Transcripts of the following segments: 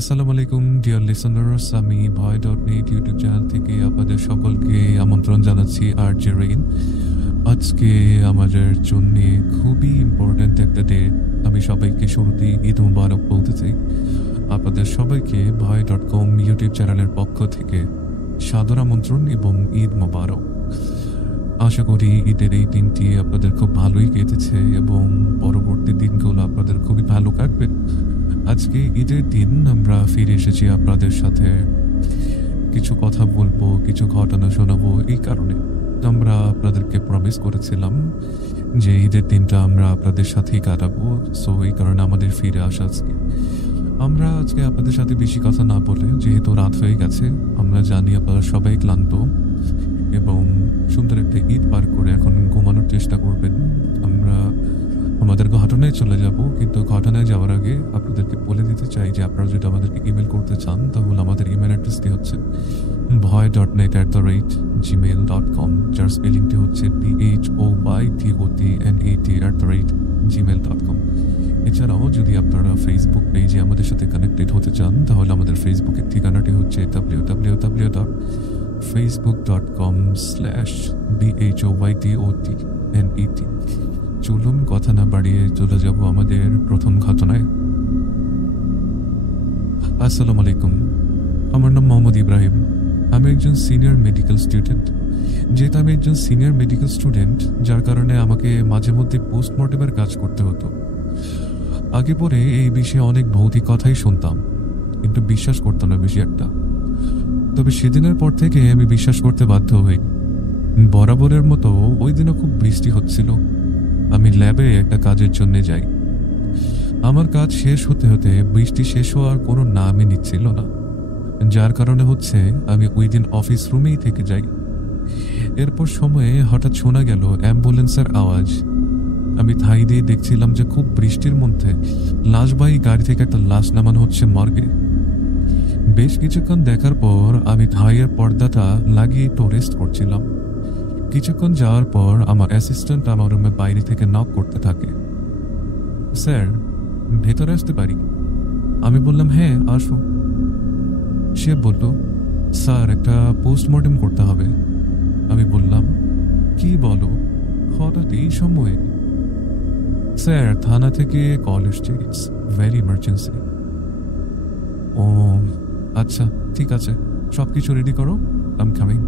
আসসালামু আলাইকুম deer listeners, আমি ভয়.নেট ইউটিউব চ্যানেল থেকে আপনাদের সকলকে আমন্ত্রণ জানাচ্ছি আরজে রেইন। আজকে আমাদের জন্য খুবই ইম্পর্ট্যান্ট একটা ডে। আমি সবাইকে শুরুতেই ঈদ মুবারক বলতে চাই। আপনাদের সবাইকে ভয়.কম ইউটিউব চ্যানেলের পক্ষ থেকে সাদর আমন্ত্রণ এবং ঈদ মুবারক। আশা করি ঈদের এই দিনটি আপনাদের খুব ভালোই কেটেছে এবং পরবর্তী দিনগুলো আপনাদের খুবই ভালো কাটবে। আজকে ঈদের দিন আমরা ফিরে এসেছি আপনাদের সাথে কিছু কথা বলবো, কিছু ঘটনা শোনাবো। এই কারণে আমরা আপনাদেরকে প্রমিস করেছিলাম যে ঈদের দিনটা আমরা আপনাদের সাথেই কাটাবো। সো এই কারণে আমাদের ফিরে আসা আজকে। আমরা আজকে আপনাদের সাথে বেশি কথা না বলে, যেহেতু রাত হয়ে গেছে, আমরা জানি আপনারা সবাই ক্লান্ত এবং সুন্দর একটা ঈদ পার করে এখন ঘুমানোর চেষ্টা করবেন। আমরা আমাদের ঘটনায় চলে যাব, কিন্তু ঘটনায় যাওয়ার আগে আপনাদেরকে বলে দিতে চাই যে আপনারা যদি আমাদেরকে ইমেল করতে চান তাহলে আমাদের ইমেল অ্যাড্রেসটি হচ্ছে voy.net@gmail.com, যার স্পেলিংটি হচ্ছে BHOYTOTNAT@gmail.com। এছাড়াও যদি আপনারা ফেসবুক পেজে আমাদের সাথে কানেক্টেড হতে চান তাহলে আমাদের ফেসবুকের ঠিকানাটি হচ্ছে www.facebook.com/BHOYTOTNET। চলুন কথা না বাড়িয়ে চলে যাব আমাদের প্রথম ঘটনায়। আসসালামু আলাইকুম, আমার নাম মোহাম্মদ ইব্রাহিম। আমি একজন সিনিয়র মেডিকেল স্টুডেন্ট। যেহেতু আমি একজন সিনিয়র মেডিকেল স্টুডেন্ট, যার কারণে আমাকে মাঝে মধ্যে পোস্টমর্টেমের কাজ করতে হতো। আগে পরে এই বিষয়ে অনেক ভৌতিক কথাই শুনতাম, কিন্তু বিশ্বাস করতাম না বেশি একটা। তবে সেদিনের পর থেকে আমি বিশ্বাস করতে বাধ্য হই। বরাবরের মতো ওই দিনও খুব বৃষ্টি হচ্ছিল। আমি ল্যাবে একটা কাজের জন্য যাই। আমার কাজ শেষ হতে হতে বৃষ্টি শেষ হওয়ার কোনো নামই নিচ্ছিল না, যার কারণে হচ্ছে আমি ওই দিন অফিস রুমেই থেকে যাই। এরপর সময়ে হঠাৎ শোনা গেল অ্যাম্বুলেন্সের আওয়াজ। আমি ধাই দিয়ে দেখছিলাম যে খুব বৃষ্টির মধ্যে লাশবাহী গাড়ি থেকে একটা লাশ নামানো হচ্ছে মর্গে। বেশ কিছুক্ষণ দেখার পর আমি ধাইয়ের পর্দাটা লাগিয়ে একটু রেস্ট করছিলাম। কিছুক্ষণ যাওয়ার পর আমার অ্যাসিস্ট্যান্ট আমার রুমে বাইরে থেকে নক করতে থাকে। স্যার, ভেতরে আসতে পারি? আমি বললাম হ্যাঁ আসো। সে বলল, স্যার একটা পোস্টমর্টেম করতে হবে। আমি বললাম, কি বলো, হঠাৎ এই সময়ে? স্যার, থানা থেকে কল এসছে, ইটস ভেরি ইমার্জেন্সি। ও আচ্ছা, ঠিক আছে, সব কিছু রেডি করো, আই এম কামিং।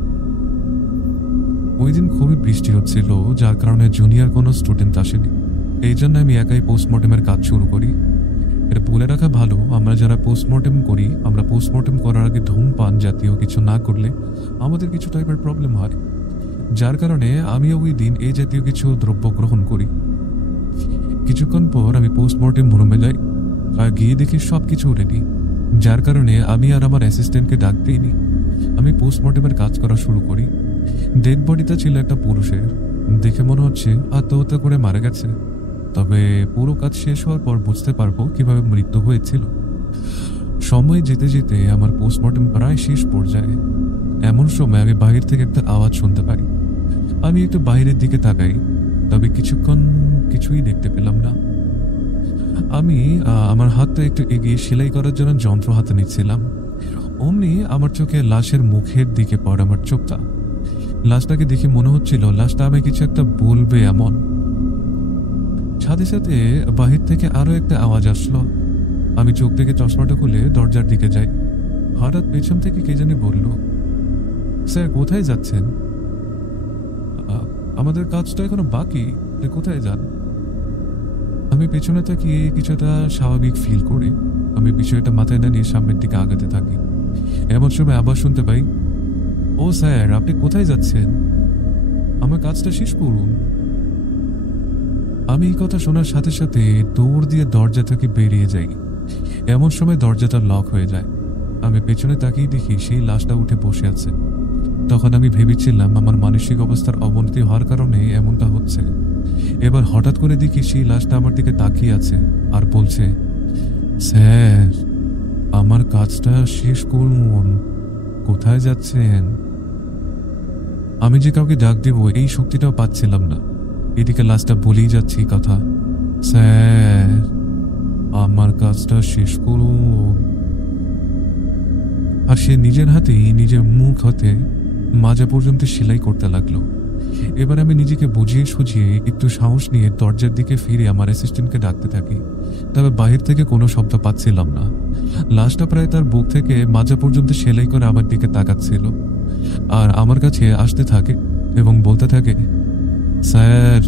ওই দিন খুবই বৃষ্টি হচ্ছিল, যার কারণে জুনিয়র কোনো স্টুডেন্ট আসেনি। এই জন্য আমি একাই পোস্টমর্টেমের কাজ শুরু করি। এটা বলে রাখা ভালো, আমরা যারা পোস্টমর্টেম করি, আমরা পোস্টমর্টেম করার আগে ধূমপান জাতীয় কিছু না করলে আমাদের কিছু টাইপের প্রবলেম হয়, যার কারণে আমিও ওই দিন এই জাতীয় কিছু দ্রব্য গ্রহণ করি। কিছুক্ষণ পর আমি পোস্টমর্টেম রুমে যাই আর গিয়ে দেখি সব কিছু রেডি, যার কারণে আমি আর আমার অ্যাসিস্ট্যান্টকে ডাক দিইনি। আমি পোস্টমর্টেমের কাজ করা শুরু করি। ডেড বডিটা ছিল একটা পুরুষের। দেখে মনে হচ্ছে আত্মহত্যা করে মারা গেছে, তবে পুরো কাজ শেষ হওয়ার পর বুঝতে পারবো কিভাবে মৃত্যু হয়েছিল। সময় যেতে যেতে আমার পোস্টমর্টেম প্রায় শেষ পর্যায়ে। এমন সময় আমি বাহির থেকে একটা আওয়াজ শুনতে পাই। আমি একটু বাইরের দিকে তাকাই, তবে কিছুই দেখতে পেলাম না। আমি আমার হাতটা একটু এগিয়ে সেলাই করার জন্য যন্ত্র হাতে নিচ্ছিলাম। অমনি আমার চোখে লাশের মুখের দিকে পড়ে আমার চোখটা। লাশটাকে দেখে মনে হচ্ছিল লাশটা আমি কিছু একটা বলবে এমন। সাথে সাথে বাহির থেকে আরো একটা আওয়াজ আসলো। আমি চোখ থেকে চশমাটা খুলে দরজার দিকে যাই। হঠাৎ পেছন থেকে কে জানি বলল, স্যার কোথায় যাচ্ছেন? আমাদের কাজটা এখনো বাকি, কোথায় যান? আমি পেছনে তাকিয়ে কিছুটা স্বাভাবিক ফিল করি। আমি বিষয়টা মাথায় না নিয়ে সামনের দিকে আগাতে থাকি। এমন সময় আবার শুনতে পাই, ও স্যার, আপনি কোথায় যাচ্ছেন? আমার কাজটা শেষ করুন। আমি এই কথা শোনার সাথে সাথে দৌড় দিয়ে দরজা থেকে বেরিয়ে যাই। এমন সময় দরজাটা লক হয়ে যায়। আমি পেছনে তাকিয়ে দেখি সেই লাশটা উঠে বসে আছে। তখন আমি ভেবেছিলাম আমার মানসিক অবস্থার অবনতি হওয়ার কারণে এমনটা হচ্ছে। এবার হঠাৎ করে দেখি সেই লাশটা আমার দিকে তাকিয়ে আছে আর বলছে, স্যার আমার কাজটা শেষ করুন, কোথায় যাচ্ছেন? আমি যে কাউকে ডাক দেব এই শক্তিটাও পাচ্ছিলাম না। এদিকে লাশটা বলেই যাচ্ছি কথা, স্যার আমার কাজটা শেষ করুন। আর সে নিজের হাতেই নিজের মুখ হতে মাজা পর্যন্ত সেলাই করতে লাগলো। এবার আমি নিজেকে বুঝিয়ে সুঝিয়ে একটু সাহস নিয়ে দরজার দিকে ফিরে আমার অ্যাসিস্ট্যান্টকে ডাকতে থাকি, তবে বাহির থেকে কোনো শব্দ পাচ্ছিলাম না। লাশটা প্রায় তার বুক থেকে মাজা পর্যন্ত সেলাই করে আমার দিকে তাকাচ্ছিল আর আমার কাছে আসতে থাকে এবং বলতে থাকে, স্যার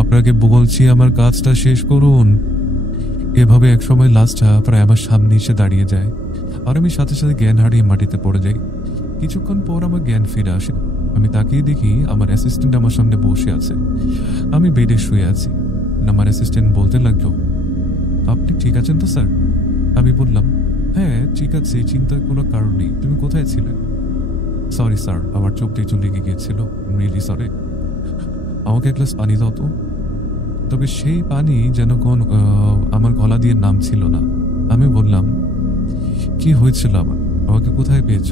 আপনাকে বলছি আমার কাজটা শেষ করুন। এভাবে একসময় লাশটা প্রায় আমার সামনে এসে দাঁড়িয়ে যায় আর আমি সাথে সাথে জ্ঞান হারিয়ে মাটিতে পড়ে যাই। কিছুক্ষণ পর আমার জ্ঞান ফিরে আসে। আমি তাকিয়ে দেখি আমার অ্যাসিস্ট্যান্ট আমার সামনে বসে আছে, আমি বেডে শুয়ে আছি। আমার অ্যাসিস্ট্যান্ট বলতে লাগলো, আপনি ঠিক আছেন তো স্যার? আমি বললাম, হ্যাঁ ঠিক আছে, চিন্তার কোনো কারণ নেই। তুমি কোথায় ছিলে? সরি স্যার, আমার চোখ দিয়ে চলে গিয়েছিল, রিয়েলি সরি। আমাকে এক গ্লাস পানি দাও তো। তবে সেই পানি যেন আমার গলা দিয়ে নামছিল না। আমি বললাম, কি হয়েছিল আমার? আমাকে কোথায় পেয়েছ?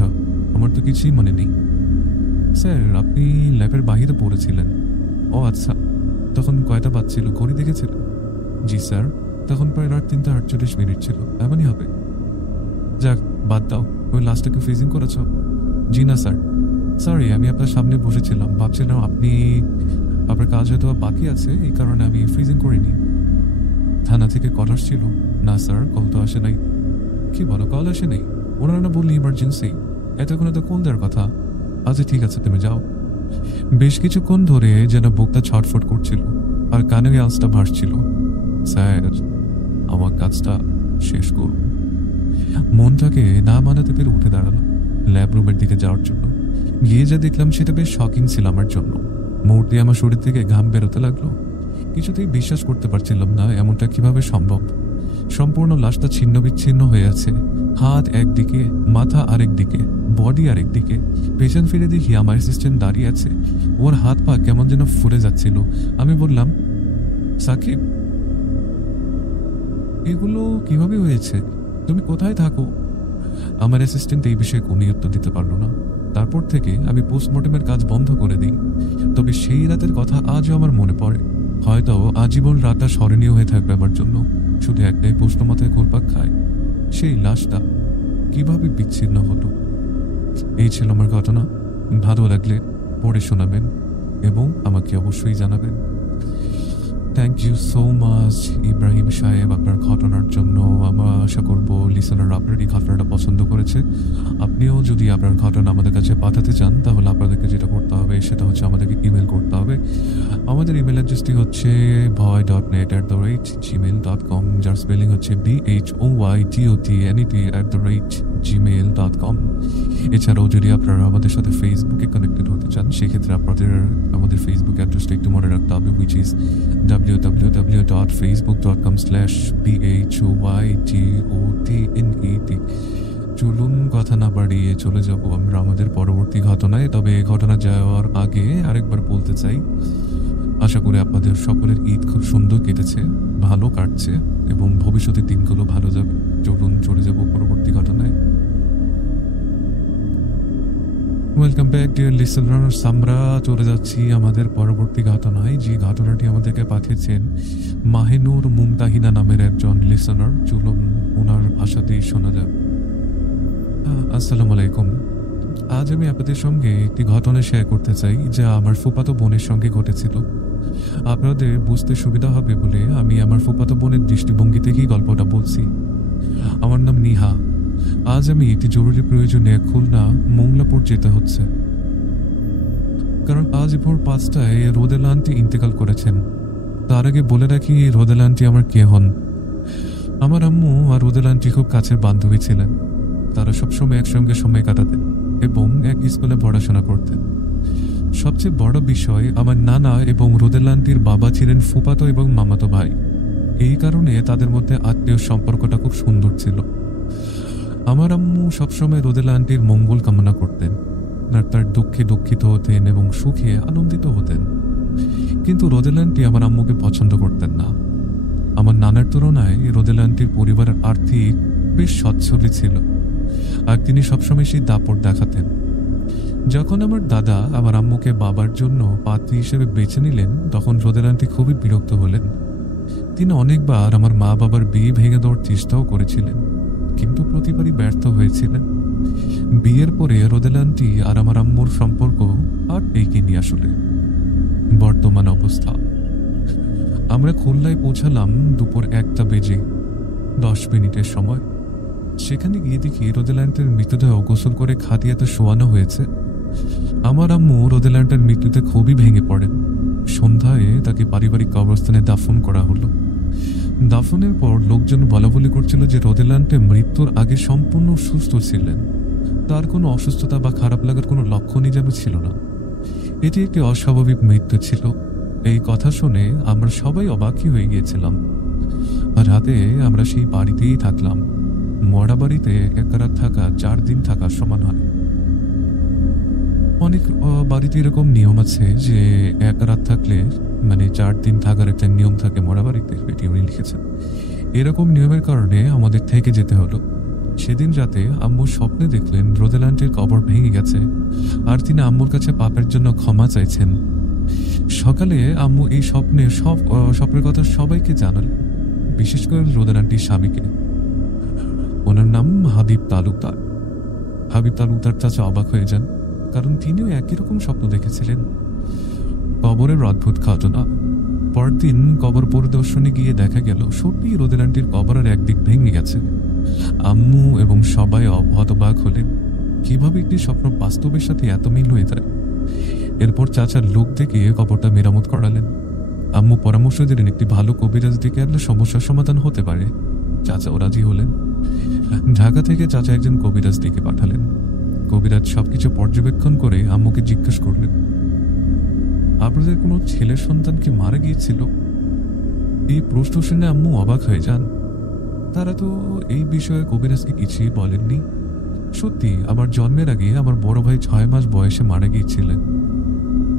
আমার তো কিছুই মনে নেই। স্যার আপনি ল্যাবের বাইরে পড়েছিলেন। ও আচ্ছা, তখন কয়টা বাজছিল ঘড়ি দেখেছিলেন? জি স্যার, তখন প্রায় রাত 3:48 ছিল। এমনই হবে। যাক বাদ দাও, ওই লাস্টটাকে ফ্রিজিং করেছ? জি না স্যার। সরি, আমি আপনার সামনে বসেছিলাম, ভাবছিলাম আপনার কাজ হয়তো বাকি আছে, এই কারণে আমি ফ্রিজিং করিনি। থানা থেকে কল আসছিল? না স্যার, কল তো আসে নাই। কি বলো, কল আসে নাই? ওনারা না বললি ইমার্জেন্সি, এতক্ষণে তো কল দেওয়ার কথা। আচ্ছা ঠিক আছে, তুমি যাও। বেশ কিছুক্ষণ ধরে যেন বুকটা ছটফট করছিল আর কানের আওয়াজটা ভাসছিল, স্যার আমার কাজটা শেষ করুন। মনটাকে না মানাতে পেরে উঠে দাঁড়ালো ল্যাব রুমের দিকে যাওয়ার জন্য। গিয়ে যা দেখলাম সেটা বেশ শকিং ছিল আমার জন্য। মুহূর্তে আমার শরীর থেকে ঘাম বেরোতে লাগলো। কিছুতেই বিশ্বাস করতে পারছিলাম না এমনটা কিভাবে সম্ভব। সম্পূর্ণ লাশটা ছিন্ন বিচ্ছিন্ন হয়ে আছে, হাত একদিকে, মাথা আরেক দিকে, বডি আরেক দিকে। পেছন ফিরে দেখি আমার অ্যাসিস্ট্যান্ট দাঁড়িয়ে আছে, ওর হাত পা কেমন যেন ফুলে যাচ্ছিল। আমি বললাম, সাকিব এগুলো কিভাবে হয়েছে? তুমি কোথায় থাকো? আমার অ্যাসিস্ট্যান্ট এই বিষয়ে কোনো উত্তর দিতে পারলো না। তারপর থেকে আমি পোস্টমর্টমের কাজ বন্ধ করে দিই। তবে সেই রাতের কথা আজও আমার মনে পড়ে। হয়তো আজীবন রাতটা স্মরণীয় হয়ে থাকবে আমার জন্য। শুধু একটাই প্রশ্ন মাথায় ঘুরপাক খায়, সেই লাশটা কিভাবে বিচ্ছিন্ন হলো। এই ছিল আমার ঘটনা। ভালো লাগলে পড়ে শোনাবেন এবং আমাকে অবশ্যই জানাবেন। Thank you so much Ibrahim সাহেব আপনার ঘটনার জন্য। আমরা আশা করব লিসেনার আপনার এই ঘটনাটা পছন্দ করেছে। আপনিও যদি আপনার ঘটনা আমাদের কাছে পাঠাতে চান তাহলে আপনাদেরকে যেটা করতে হবে সেটা হচ্ছে আমাদেরকে ইমেল করতে হবে। আমাদের ইমেল অ্যাড্রেসটি হচ্ছে bhoy.net@gmail.com, যার স্পেলিং হচ্ছে BHOYDOTNET@gmail.com। এছাড়াও যদি আপনারা আমাদের সাথে ফেসবুকে কানেক্টেড হতে চান সেক্ষেত্রে আপনাদের আমাদের ফেসবুক অ্যাড্রেসটা একটু মনে রাখতে হবে, which is www.facebook.com/BHOYDOTNET। চলুন কথা না বাড়িয়ে চলে যাব আমরা আমাদের পরবর্তী ঘটনায়। তবে এই ঘটনা যাওয়ার আগে আরেকবার বলতে চাই, আশা করি আপনাদের সকলের ঈদ খুব সুন্দর কেটেছে, ভালো কাটছে এবং ভবিষ্যতের দিনগুলো ভালো যাবে। চলুন চলে যাব পরবর্তী ঘটনায়। ওয়েলকাম ব্যাক ডিয়ার লিসেনার্স, আমরা চলে যাচ্ছি আমাদের পরবর্তী ঘটনায়। যে ঘটনাটি আমাদেরকে পাঠিয়েছেন মাহিনুর মুমতাহিনা নামের একজন লিসেনার। চলুন ওনার ভাষাতেই শোনা যাবে। আসসালামু আলাইকুম। আজ আমি আপনাদের সঙ্গে একটি ঘটনা শেয়ার করতে চাই যা আমার ফুফাতো বোনের সঙ্গে ঘটেছিল। আপনাদের বুঝতে সুবিধা হবে বলে আমি আমার ফুফাতো বোনের দৃষ্টিভঙ্গি থেকেই গল্পটা বলছি। আমার নাম নিহা। আজ আমি একটি জরুরি প্রয়োজনে খুলনা মোংলাপুর যেতে হচ্ছে, কারণ আজ ভোর 5টায় রোদেলা আন্টি ইন্তেকাল করেছেন। তার আগে বলে রাখি, রোদেলা আন্টি আমার কে হন। আমার আম্মু আর রোদেলা আন্টি খুব কাছের বান্ধবী ছিলেন। তারা সবসময় একসঙ্গে সময় কাটাতেন এবং এক স্কুলে পড়াশোনা করতেন। সবচেয়ে বড় বিষয়, আমার নানা এবং রোদেলা আন্টির বাবা ছিলেন ফুফাতো এবং মামাতো ভাই। এই কারণে তাদের মধ্যে আত্মীয় সম্পর্কটা খুব সুন্দর ছিল। আমার আম্মু সবসময় রোদেলা আন্টির মঙ্গল কামনা করতেন আর তার দুঃখে দুঃখিত হতেন এবং সুখে আনন্দিত হতেন। কিন্তু রোদেলা আন্টি আমার আম্মুকে পছন্দ করতেন না। আমার নানার তুলনায় রোদেলা আন্টির পরিবারের আর্থিক বেশ সচ্ছলই ছিল আর তিনি সবসময় সেই দাপট দেখাতেন। যখন আমার দাদা আমার আম্মুকে বাবার জন্য পাত্রী হিসেবে বেছে নিলেন তখন রোদেলা আন্টি খুবই বিরক্ত হলেন। তিনি অনেকবার আমার মা বাবার বিয়ে ভেঙে দেওয়ার চেষ্টাও করেছিলেন, কিন্তু প্রতিবারই ব্যর্থ হয়েছিলেন। বিয়ের পরে রোদেলা আন্টি আর আমার আম্মুর সম্পর্ক আর টেকেনি আসলে। বর্তমান অবস্থা, আমরা খুলনায় পৌঁছালাম দুপুর 1:10 সময়। সেখানে গিয়ে দেখি রোদেলা আন্টির মৃতদেহ গোসল করে খাটিয়াতে শোয়ানো হয়েছে। আমার আম্মু রোদেলা আন্টির মৃত্যুতে খুবই ভেঙে পড়েন। সন্ধ্যায় তাকে পারিবারিক কবরস্থানে দাফন করা হলো। দাফনের পর লোকজন বলাবলি করছিল যে রোদেলা আন্টি মৃত্যুর আগে সম্পূর্ণ সুস্থ ছিলেন, তার কোনো অসুস্থতা বা খারাপ লাগার কোনো লক্ষণই যেন ছিল না। এটি একটি অস্বাভাবিক মৃত্যু ছিল। এই কথা শুনে আমরা সবাই অবাকই হয়ে গিয়েছিলাম। রাতে আমরা সেই বাড়িতেই থাকলাম। মরা বাড়িতে এক রাত থাকা 4 দিন থাকার সমান হয়। অনেক বাড়িতে এরকম নিয়ম আছে যে এক রাত থাকলে মানে 4 দিন থাকার একটা নিয়ম থাকে মরা বাড়িতে, এটি উনি লিখেছেন। এরকম নিয়মের কারণে আমাদের থেকে যেতে হলো। সেদিন রাতে আম্মু স্বপ্নে দেখলেন রোদেলা আন্টির কবর ভেঙে গেছে আর তিনি আম্মুর কাছে পাপের জন্য ক্ষমা চাইছেন। সকালে আম্মু এই স্বপ্নের কথা সবাইকে জানালেন, বিশেষ করে রোদেলা আন্টির স্বামীকে। ওনার নাম হাবিব তালুকদার। হাবিব তালুকদার চাচা অবাক হয়ে যান, কারণ তিনিও একই রকম স্বপ্ন দেখেছিলেন। কবরের অদ্ভুত ঘটনা। পরদিন কবর পরিদর্শনে গিয়ে দেখা গেল সত্যি রোদেলা আন্টির কবরের একদিক ভেঙে গেছে। আম্মু এবং সবাই হতবাক হলেন, কিভাবে একটি স্বপ্ন বাস্তবের সাথে এত মিল হয়ে যায়। এরপর চাচার লোক থেকে কবরটা মেরামত করালেন। আম্মু পরামর্শ দিলেন একটি ভালো কবিরাজ ডেকে আনলে সমস্যার সমাধান হতে পারে। চাচাও রাজি হলেন। ঢাকা থেকে চাচা একজন কবিরাজ ডেকে পাঠালেন। কবিরাজ সবকিছু পর্যবেক্ষণ করে আম্মুকে জিজ্ঞেস করলেন, আপনাদের কোনো ছেলের সন্তান কি মারা গিয়েছিল? এই প্রশ্ন শুনে আম্মু অবাক হয়ে যান। তারা তো এই বিষয়ে কবিরাজকে কিছুই বলেননি। সত্যি আমার জন্মের আগে আমার বড় ভাই 6 মাস বয়সে মারা গিয়েছিলেন।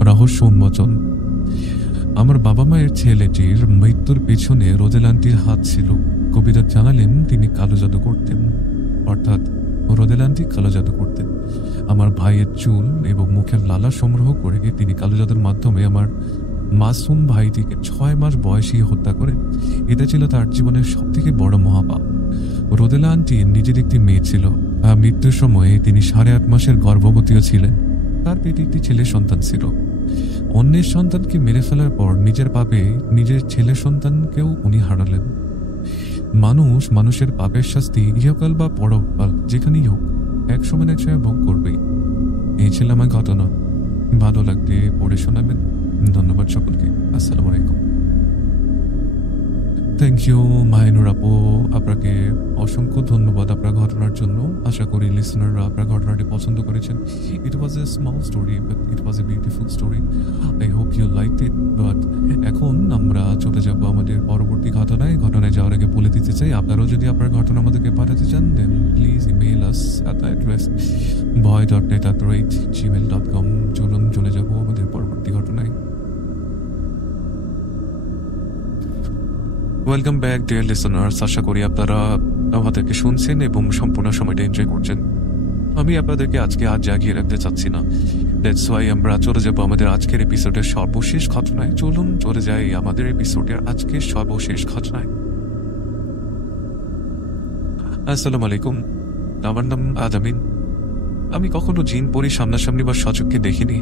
রহস্য উন্মোচন। আমার বাবা মায়ের ছেলেটির মৃত্যুর পেছনে রোদেলা আন্টির হাত ছিল। কবিরাজ জানালেন তিনি কালো জাদু করতেন, অর্থাৎ রোদেলা আন্টি কালো জাদু করতেন। আমার ভাইয়ের চুল এবং মুখের লালা সংগ্রহ করে তিনি কালো জাদুর মাধ্যমে আমার মাসুম ভাইটিকে 6 মাস বয়সী হত্যা করেন। এটা ছিল তার জীবনের সব থেকে বড় মহাপাপ। রোদেলা আন্টি নিজের একটি মেয়ে ছিল। মৃত্যুর সময়ে তিনি 8.5 মাসের গর্ভবতীও ছিলেন। তার পেটে একটি ছেলে সন্তান ছিল। অন্যের সন্তানকে মেরে ফেলার পর নিজের পাপে নিজের ছেলে সন্তানকেও উনি হারালেন। মানুষের পাপের শাস্তি ইহকাল বা পরকাল যেখানেই হোক একসময় না একসময় ভোগ করবেই। এই ছিল আমার ঘটনা। ভালো লাগলে পড়ে শোনাবেন। ধন্যবাদ সকলকে। আসসালামু আলাইকুম। থ্যাংক ইউ মাহিনুর আপু, আপনাকে অসংখ্য ধন্যবাদ আপনার ঘটনার জন্য। আশা করি লিসনাররা আপনার ঘটনাটি পছন্দ করেছেন। It was a small story but it was a beautiful story. I hope you like it. But এখন আমরা চলে যাব আমাদের পরবর্তী ঘটনায় যাওয়ার আগে বলে দিতে চাই, আপনারাও যদি আপনার ঘটনা আমাদেরকে পাঠাতে চান then please email us at the address boy.net@gmail.com। চলুন চলে যাব আমাদের পরবর্তী ঘটনায়। Welcome back dear listeners. আশা করি আপনারা আমাদেরকে শুনছেন এবং সম্পূর্ণ সময়টা এনজয় করছেন। আমি আপনাদেরকে আজ জাগিয়ে রাখতে চাচ্ছি না। দ্যাটস ওয়াই আমরা চলে যাবো আমাদের আজকের এপিসোডের সর্বশেষ ঘটনায়। চলুন চলে যাই আমাদের এপিসোডের আজকের সর্বশেষ ঘটনায়। আসসালামু আলাইকুম, আমার নাম আদামিন। আমি কখনো জিন পরি সামনাসামনি বা সচক্ষে দেখিনি,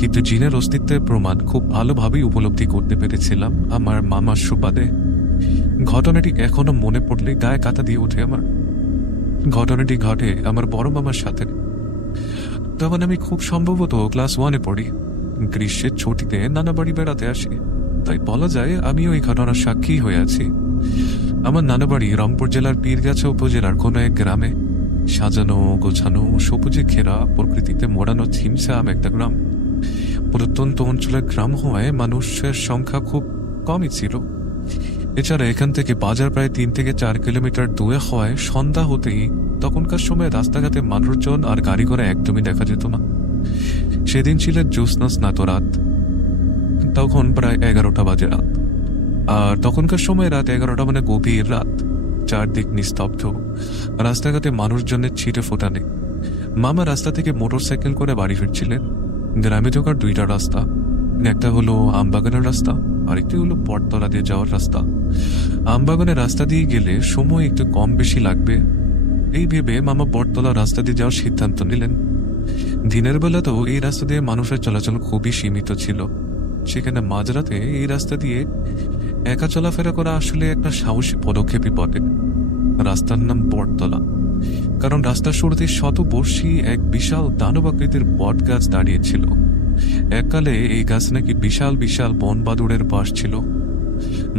কিন্তু জিনের অস্তিত্বের প্রমাণ খুব ভালোভাবেই উপলব্ধি করতে পেরেছিলাম আমার মামার সুবাদে। ঘটনাটি এখনো মনে পড়লে গায়ে কাঁটা দিয়ে ওঠে আমার। ঘটনাটি ঘটে আমার বড় মামার সাথে। তখন আমি খুব সম্ভবত ক্লাস 1-এ পড়ি। গ্রীষ্মের ছুটিতে নানা বাড়ি বেড়াতে আসি, তাই বলা যায় আমিও এই ঘটনার সাক্ষী হয়ে আছি। আমার নানা বাড়ি রংপুর জেলার পীরগাছা উপজেলার কোনো এক গ্রামে। সাজানো গোছানো সবুজে ঘেরা প্রকৃতিতে মোড়ানো ছিমছাম একটা গ্রাম। প্রত্যন্ত অঞ্চলের গ্রাম হওয়ায় মানুষের সংখ্যা খুব কমই ছিল। এছাড়া এখান থেকে বাজার প্রায় 3 থেকে 4 কিলোমিটার দূরে হওয়ায় সন্ধ্যা হতেই তখনকার সময় রাস্তাঘাটে মানুষজন আর গাড়ি ঘোড়া একদমই দেখা যেত না। সেদিন ছিল জ্যোৎস্না স্নাত রাত। তখন প্রায় 11টা বাজে রাত। আর তখনকার সময় রাত 11টা মানে গভীর রাত। চারদিক নিস্তব্ধ, রাস্তাঘাটে মানুষজনের ছিটে ফোটা নেই। মামা রাস্তা থেকে মোটরসাইকেল করে বাড়ি ফিরছিলেন। গ্রামে ঢোকার 2টা রাস্তা, একটা হলো আমবাগানের রাস্তা, আরেকটি হলো বটতলা দিয়ে যাওয়ার রাস্তা। আমবাগানের রাস্তা দিয়ে গেলে সময় একটু কম বেশি লাগবে, এই ভেবে মামা বটতলা রাস্তা দিয়ে যাওয়ার সিদ্ধান্ত নিলেন। দিনের বেলাতেও এই রাস্তা দিয়ে মানুষের চলাচল খুবই সীমিত ছিল, সেখানে মাঝরাতে এই রাস্তা দিয়ে একা চলাফেরা করা আসলে একটা সাহসী পদক্ষেপই বটে। রাস্তার নাম বটতলা, কারণ রাস্তার শুরুতে শতবর্ষী এক বিশাল দানবাকৃতির বট গাছ দাঁড়িয়েছিল। এককালে এই গাছ নাকি বিশাল বিশাল বন বাদুড়ের বাস ছিল,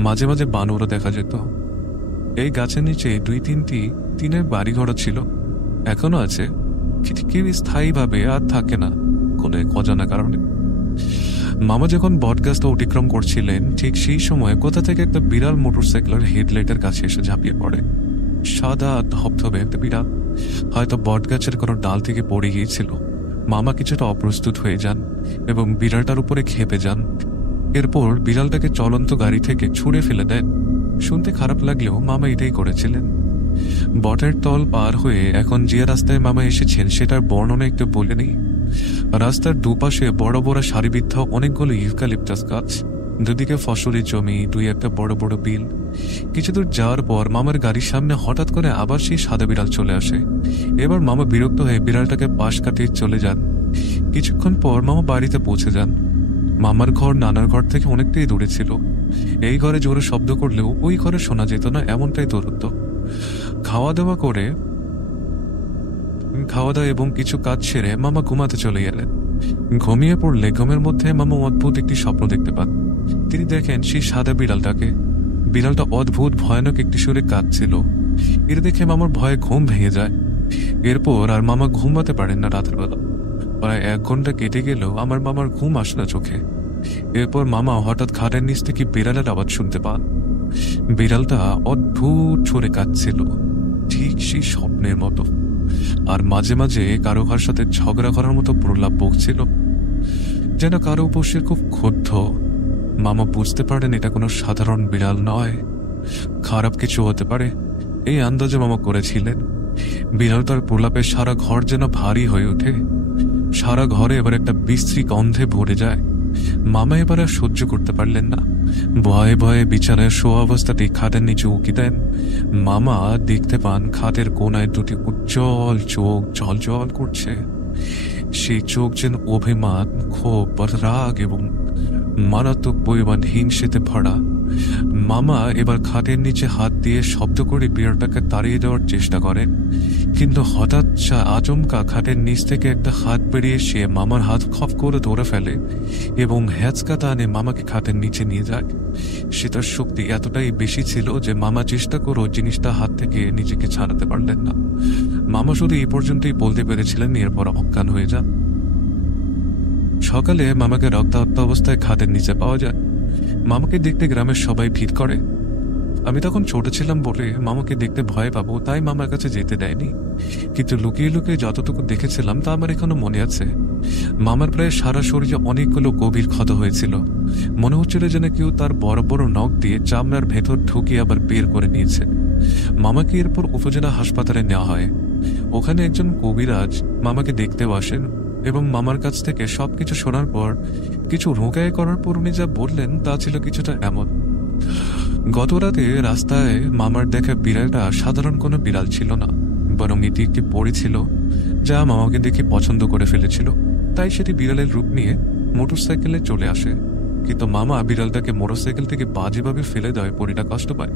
মাঝে মাঝে বানরও দেখা যেত। এই গাছের নিচে 2-3টি টিনের বাড়িঘরও ছিল, এখনো আছে, কিন্তু কেউ স্থায়ীভাবে আর থাকে না কোনো এক অজানা কারণে। মামা যখন বটগাছটা অতিক্রম করছিলেন, ঠিক সেই সময় কোথা থেকে একটা বিড়াল মোটরসাইকেলের হেডলাইটের কাছে এসে ঝাঁপিয়ে পড়ে। সাদা ধবধবে একটা বিড়াল, হয়তো বটগাছের কোনো ডাল থেকে পড়ে গিয়েছিল। মামা কিছুটা অপ্রস্তুত হয়ে যান এবং বিড়ালটার উপরে খেপে যান। এরপর বিড়ালটাকে চলন্ত গাড়ি থেকে ছুঁড়ে ফেলে দেন। শুনতে খারাপ লাগলেও মামা এটাই করেছিলেন। বটের তল পার হয়ে এখন যে রাস্তায় মামা এসেছেন সেটার বর্ণনা একটু বলে নেই। রাস্তার দুপাশে বড় বড় সারিবদ্ধ অনেকগুলো ইউক্যালিপটাস গাছ, দুদিকে ফসলি জমি, দুই একটা বড় বড় বিল। কিছু দূর যাওয়ার পর মামার গাড়ির সামনে হঠাৎ করে আবার সেই সাদা বিড়াল চলে আসে। এবার মামা বিরক্ত হয়ে বিড়ালটাকে পাশ কাটিয়ে চলে যান। কিছুক্ষণ পর মামা বাড়িতে পৌঁছে যান। মামার ঘর নানার ঘর থেকে অনেকটাই দূরে ছিল। এই ঘরে জোরে শব্দ করলেও ওই ঘরে শোনা যেত না, এমনটাই দূরত্ব। খাওয়া দাওয়া এবং কিছু কাজ সেরে মামা ঘুমাতে চলে গেলেন। ঘুমিয়ে পড়লে ঘুমের মধ্যে মামা অদ্ভুত একটি স্বপ্ন দেখতে পান। তিনি দেখেন সেই সাদা বিড়ালটাকে। বিড়ালটা অদ্ভুত ভয়ানক একটি সুরে কাঁদছিল। এটা দেখে মামার ভয়ে ঘুম ভেঙে যায়। এরপর আর মামা ঘুমাতে পারেন না রাতের বেলা। প্রায় 1 ঘন্টা কেটে গেলেও আমার মামার ঘুম আসে না চোখে। এরপর মামা হঠাৎ খাটের নিচ থেকে বিড়ালের আওয়াজ শুনতে পান। বিড়ালটা অদ্ভুত সুরে কাঁদছিল, ঠিক সেই স্বপ্নের মতো। আর মাঝে মাঝে কারো কার সাথে ঝগড়া করার মতো প্রলাপ বকছিল, যেন কারো উপর সে খুব ক্ষুব্ধ। মামা বুঝতে পারেন এটা কোনো সাধারণ বিড়াল নয়, খারাপ কিছু হতে পারে, এই আন্দাজে মামা করেছিলেন। বিড়ালটার প্রলাপে সারা ঘর যেন ভারী হয়ে ওঠে। সারা ঘরে এবার একটা বিশ্রী গন্ধে ভরে যায়। মামা এবার আর সহ্য করতে পারলেন না। ভয়ে ভয়ে বিছানায় শোয়া অবস্থাতেই খাটের নিচে উকি দেন। মামা দেখতে পান খাটের কোনায় 2টি উজ্জ্বল চোখ জ্বলজ্বল করছে। সেই চোখ যেন অভিমান, ক্ষোভ, রাগ এবং মারাত্মক পরিমাণ হিংসেতে ভরা। মামা এবার খাটের নিচে হাত দিয়ে শব্দ করে বিড়ালটাকে তাড়িয়ে দেওয়ার চেষ্টা করেন, কিন্তু হঠাৎ আচমকা খাটের নিচ থেকে একটা হাত বেরিয়ে সে মামার হাত খপ করে ধরে ফেলে এবং হ্যাঁচকা টানে মামাকে খাটের নিচে নিয়ে যায়। সেটার শক্তি এতটাই বেশি ছিল যে মামা চেষ্টা করেও জিনিসটা হাত থেকে নিজেকে ছাড়াতে পারলেন না। মামা শুধু এই পর্যন্তই বলতে পেরেছিলেন, এরপর অজ্ঞান হয়ে যান। সকালে মামাকে রক্তাক্ত অবস্থায় খাটের নিচে পাওয়া যায়। মামাকে দেখতে গ্রামের সবাই ভিড় করে। আমি তখন ছোট ছিলাম বলে মামাকে দেখতে ভয় পাবো, তাই মামার কাছে যেতে দেয়নি। কিন্তু লুকিয়ে লুকিয়ে যতটুকু দেখেছিলাম তা আমার এখনো মনে আছে। মামার প্রায় সারা শরীরে অনেকগুলো গভীর ক্ষত হয়েছিল। মনে হচ্ছিল যেন কেউ তার বড় বড় নখ দিয়ে চামড়ার ভেতর ঢুকিয়ে আবার বের করে নিয়েছে। মামাকে এরপর উপজেলা হাসপাতালে নেওয়া হয়। ওখানে একজন কবিরাজ মামাকে দেখতেও আসেন এবং মামার কাছ থেকে সবকিছু শোনার পর কিছু রোগায় করার পর উনি যা বললেন তা ছিল কিছুটা এমন। গত রাতে রাস্তায় মামার দেখা বিড়ালটা সাধারণ কোনো বিড়াল ছিল না, বরং এটি একটি পরী ছিল যা মামাকে দেখে পছন্দ করে ফেলেছিল। তাই সেটি বিড়ালের রূপ নিয়ে মোটরসাইকেলে চলে আসে। কিন্তু মামা বিড়ালটাকে মোটরসাইকেল থেকে বাজেভাবে ফেলে দেয়, পরীটা কষ্ট পায়।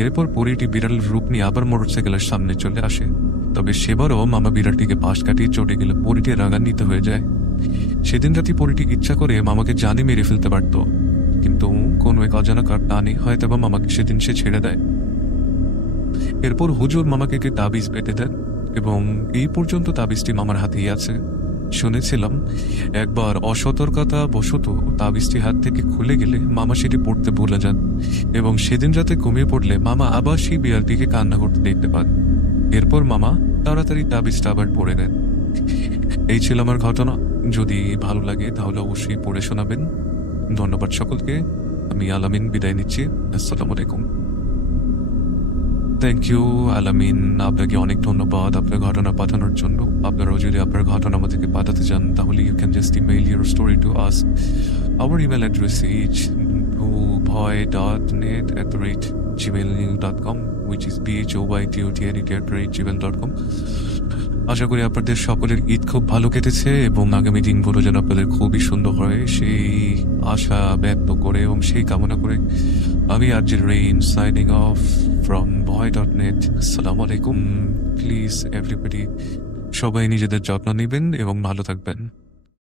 এরপর পরীটি বিড়ালের রূপ নিয়ে আবার মোটরসাইকেলের সামনে চলে আসে। তবে সেবারও মামা বিড়ালটিকে পাশ কাটিয়ে চটে গেলে পরীটি রাগান্বিত হয়ে যায়। সেদিন রাতে পরীটি ইচ্ছা করে মামাকে জানে মেরে ফেলতে পারত, কিন্তু কোনো এক অজানা কার টানে হয়তো বা মামাকে সেদিন সে ছেড়ে দেয়। এরপর হুজুর মামাকে একটি তাবিজ বেঁধে দেন এবং এই পর্যন্ত তাবিজটি মামার হাতেই আছে। শুনেছিলাম একবার অসতর্কতা বশত তাবিজটি হাত থেকে খুলে গেলে মামা সেটি পড়তে ভুলে যান এবং সেদিন রাতে ঘুমিয়ে পড়লে মামা আবার সেই বিড়ালটিকে কান্না করতে দেখতে পান। এরপর মামা তাড়াতাড়ি তাবিজটা আবার পড়ে নেন। এই ছিল আমার ঘটনা। যদি ভালো লাগে তাহলে অবশ্যই পড়ে শোনাবেন। ধন্যবাদ সকলকে। আমি আলামিন বিদায় নিচ্ছি। আসসালামু আলাইকুম। থ্যাংক ইউ আলামিন, আপনাকে অনেক ধন্যবাদ আপনার ঘটনা পাঠানোর জন্য। আপনারাও যদি আপনার ঘটনা আমাদেরকে পাঠাতে চান তাহলে you can just email your story to us. Our email address is bhoy.net@gmail.com. which is bhoytotl@gmail.com। আশা করি আপনাদের সকলের ঈদ খুব ভালো কেটেছে এবং আগামী দিনগুলো যেন আপনাদের খুবই সুন্দর হয় সেই আশা ব্যক্ত করে এবং সেই কামনা করে আমি RJ Rain signing off from ভয়.net। আসসালামু আলাইকুম। প্লিজ এভরিবডি, সবাই নিজেদের যত্ন নেবেন এবং ভালো থাকবেন।